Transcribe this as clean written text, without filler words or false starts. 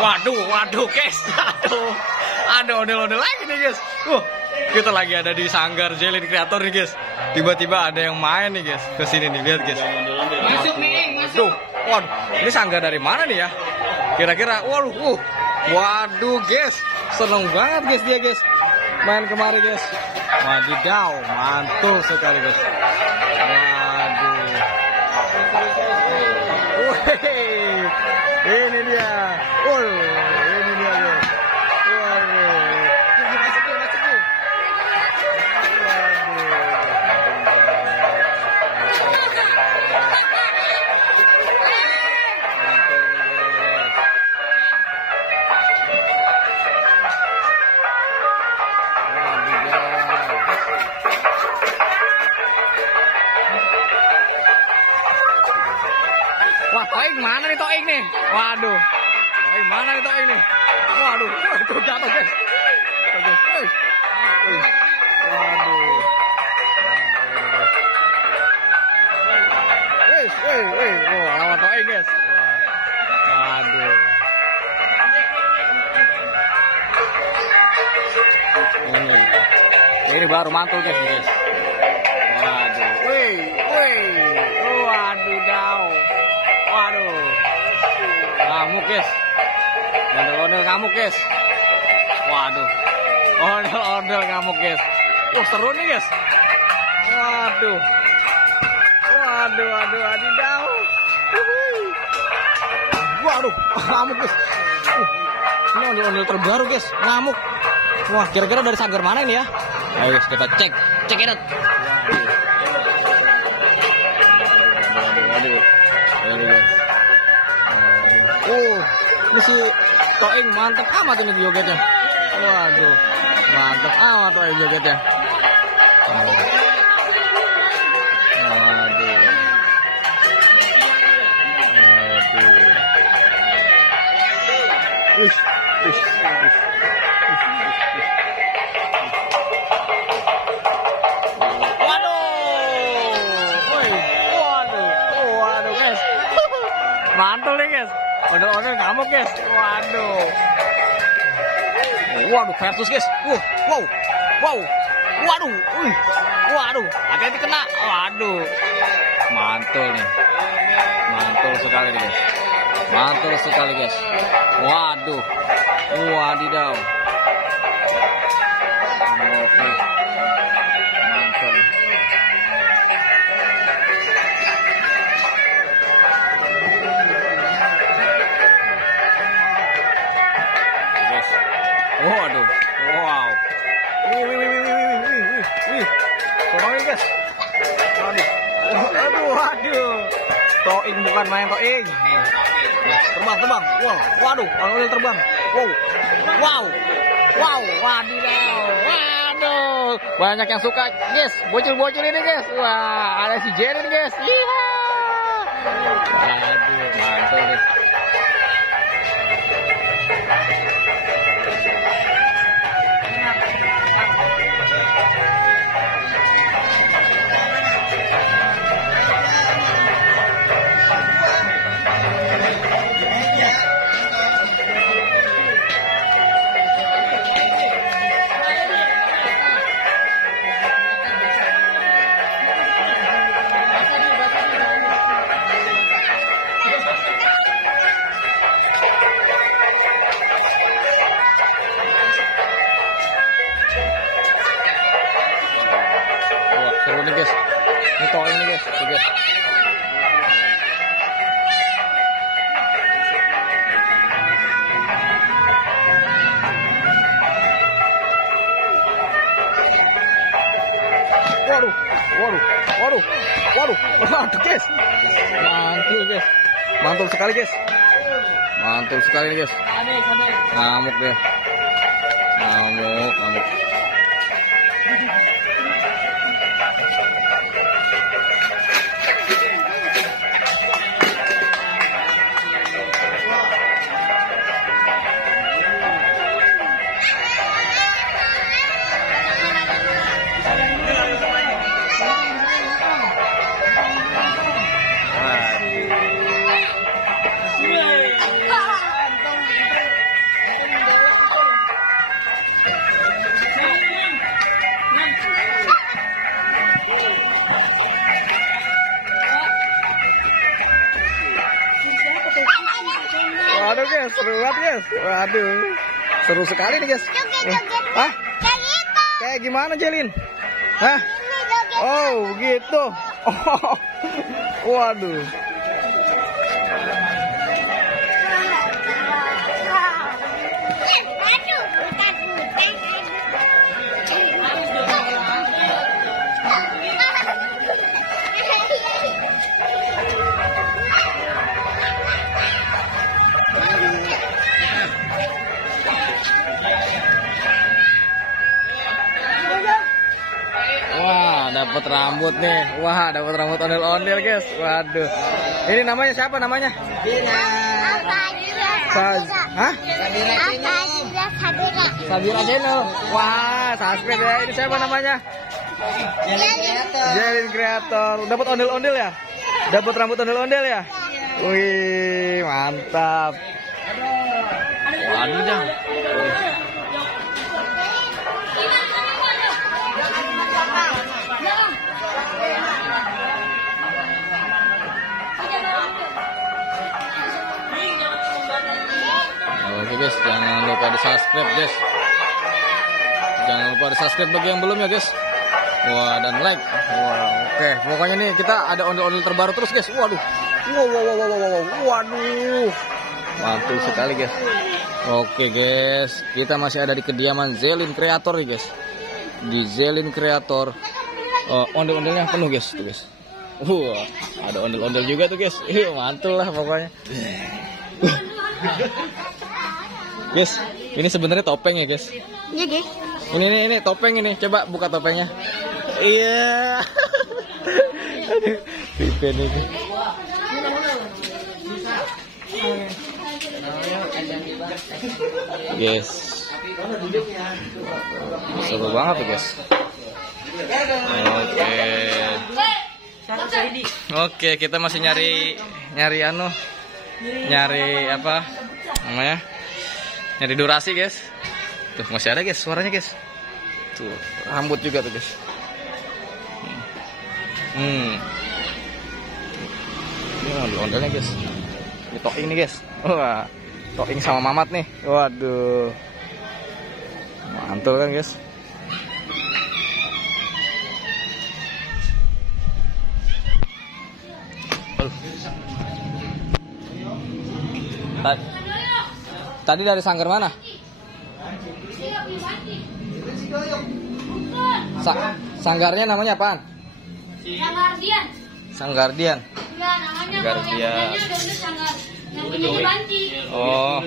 Waduh, guys. Aduh, ondel-ondel lagi nih, guys. Kita lagi ada di sanggar Jelin Creator nih, guys. Tiba-tiba ada yang main nih, guys. Ke sini nih, lihat, guys. Masuk nih, masuk. Waduh, ini sanggar dari mana nih ya? Kira-kira, waduh, guys. Seneng banget, guys, dia, guys. Main kemari, guys. Wadidaw, mantul sekali, guys. Waduh. Ini dia. Ini dia, guys. Waduh. Masuk. Wah, Toing mana nih Toing nih? Waduh. Toing mana nih Toing nih? Waduh, jatuh, guys. Waduh. Lawan Toing, guys. Waduh. Ini baru mantul, guys. Waduh. Waduh. Ngamuk, guys. Ondel-ondel ngamuk, guys. Waduh. Ondel-ondel ngamuk, guys. Seru nih, guys. Waduh. Wadidaw. Waduh, ngamuk, guys. Ini ondel-ondel terbaru, guys. Ngamuk. Wah, kira-kira dari sanggar mana ini ya? Ayo, guys, kita cek it out. Waduh. Ini si Toing mantap amat ini jogetnya. Waduh, mantap amat Toing jogetnya. Waduh, guys. Mantul nih, guys. Ondel-ondel ngamuk, guys. Waduh, versus, guys. Waduh, hati-hati kena. Waduh, mantul nih. Mantul sekali nih, guys. Waduh, wadidaw. Oke, mantul. Waduh, wow. Tolongin, guys. Waduh. Toing bukan main Toing. Terbang. Waduh, ondel terbang. Wow, wadidaw. Waduh. Banyak yang suka, guys. Bocil-bocil ini, guys. Wah, ada si Jelin, guys. Iya. Waduh, mantul nih. Seru nih, guys. Ini Toing nih, guys. Waduh, guys. Mantul sekali, guys. Ngamuk dia. Ngamuk. guys, seru banget guys. Waduh, seru sekali nih guys. Hah? Kayak gimana Jelin? Hah? Oh gitu. Oh, waduh. Wah, dapat rambut nih. Wah, dapat rambut ondel-ondel, guys. Waduh. Ini namanya siapa namanya? Hah? Sabira Channel. Wah, subscribe ya. Ini siapa namanya? Jelin Creator. Dapat ondel-ondel ya? Dapat rambut ondel-ondel ya? Wih, mantap. Waduh, dong. Oke guys, jangan lupa di subscribe guys. Jangan lupa di subscribe bagi yang belum ya guys. Wah, dan like. Wah, oke. Pokoknya nih kita ada ondel-ondel terbaru terus guys. Waduh. Waduh. Mantul sekali guys. Oke guys, kita masih ada di kediaman Jelin Creator nih guys. Di Jelin Creator. Ondel-ondelnya penuh guys tuh guys. Wah, ada ondel-ondel juga tuh guys. Mantul lah pokoknya. Guys, ini sebenarnya topeng ya guys. Iya guys. Ini topeng ini. Coba buka topengnya. Iya. Aduh, pipen ini. Guys. Seru banget tuh guys. Oke, kita masih nyari apa namanya? Nyari durasi guys. Tuh masih ada guys suaranya guys. Tuh rambut juga tuh guys. Ini ondel-ondelnya guys. Ini toing nih guys. Wah, toing sama mamat nih. Waduh, mantul kan guys. Tadi dari sanggar mana? Sanggarnya namanya apaan? Sanggardian. Sanggardian. Ya, namanya Sanggardian. Sanggar. Yang punya Banci. Oh.